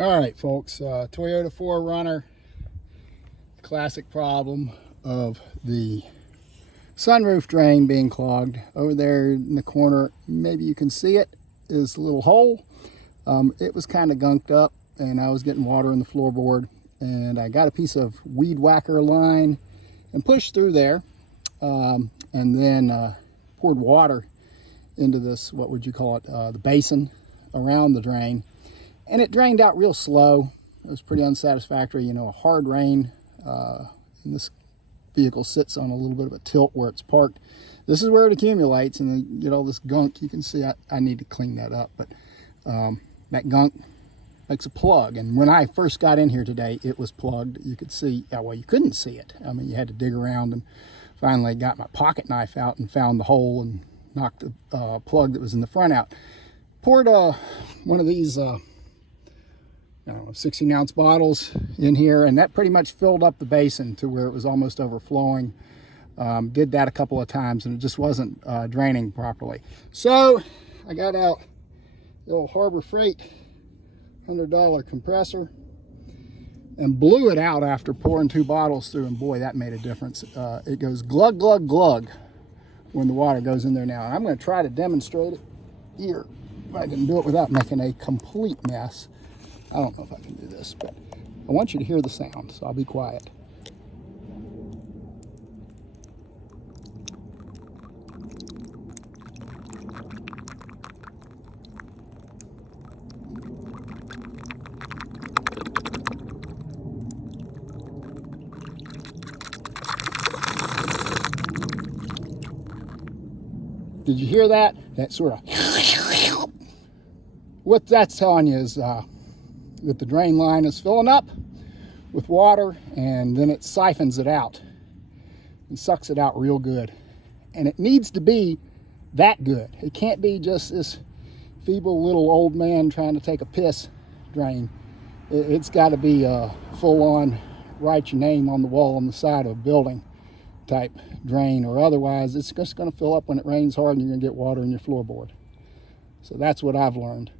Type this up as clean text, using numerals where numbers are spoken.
All right, folks, Toyota 4Runner, classic problem of the sunroof drain being clogged. Over there in the corner, maybe you can see it, is a little hole. It was kind of gunked up and I was getting water in the floorboard, and I got a piece of weed whacker line and pushed through there, and then poured water into this, what would you call it, the basin around the drain. And it drained out real slow. It was pretty unsatisfactory. You know, a hard rain, and this vehicle sits on a little bit of a tilt where it's parked. This is where it accumulates, and you get all this gunk. You can see I need to clean that up, but that gunk makes a plug. And when I first got in here today, it was plugged. You could see, well, you couldn't see it. I mean, you had to dig around, and finally got my pocket knife out and found the hole and knocked the plug that was in the front out. Poured one of these 16-ounce bottles in here, and that pretty much filled up the basin to where it was almost overflowing. Did that a couple of times and it just wasn't draining properly. So I got out the old Harbor Freight $100 compressor and blew it out after pouring 2 bottles through, and boy, that made a difference. It goes glug, glug, glug when the water goes in there now. And I'm going to try to demonstrate it here. I can do it without making a complete mess. I don't know if I can do this, but I want you to hear the sound, so I'll be quiet. Did you hear that? That sort of... What that's telling you is that the drain line is filling up with water, and then it siphons it out and sucks it out real good. And it needs to be that good. It can't be just this feeble little old man trying to take a piss drain. It's got to be a full-on write your name on the wall on the side of a building type drain, or otherwise it's just going to fill up when it rains hard and you're going to get water in your floorboard. So that's what I've learned.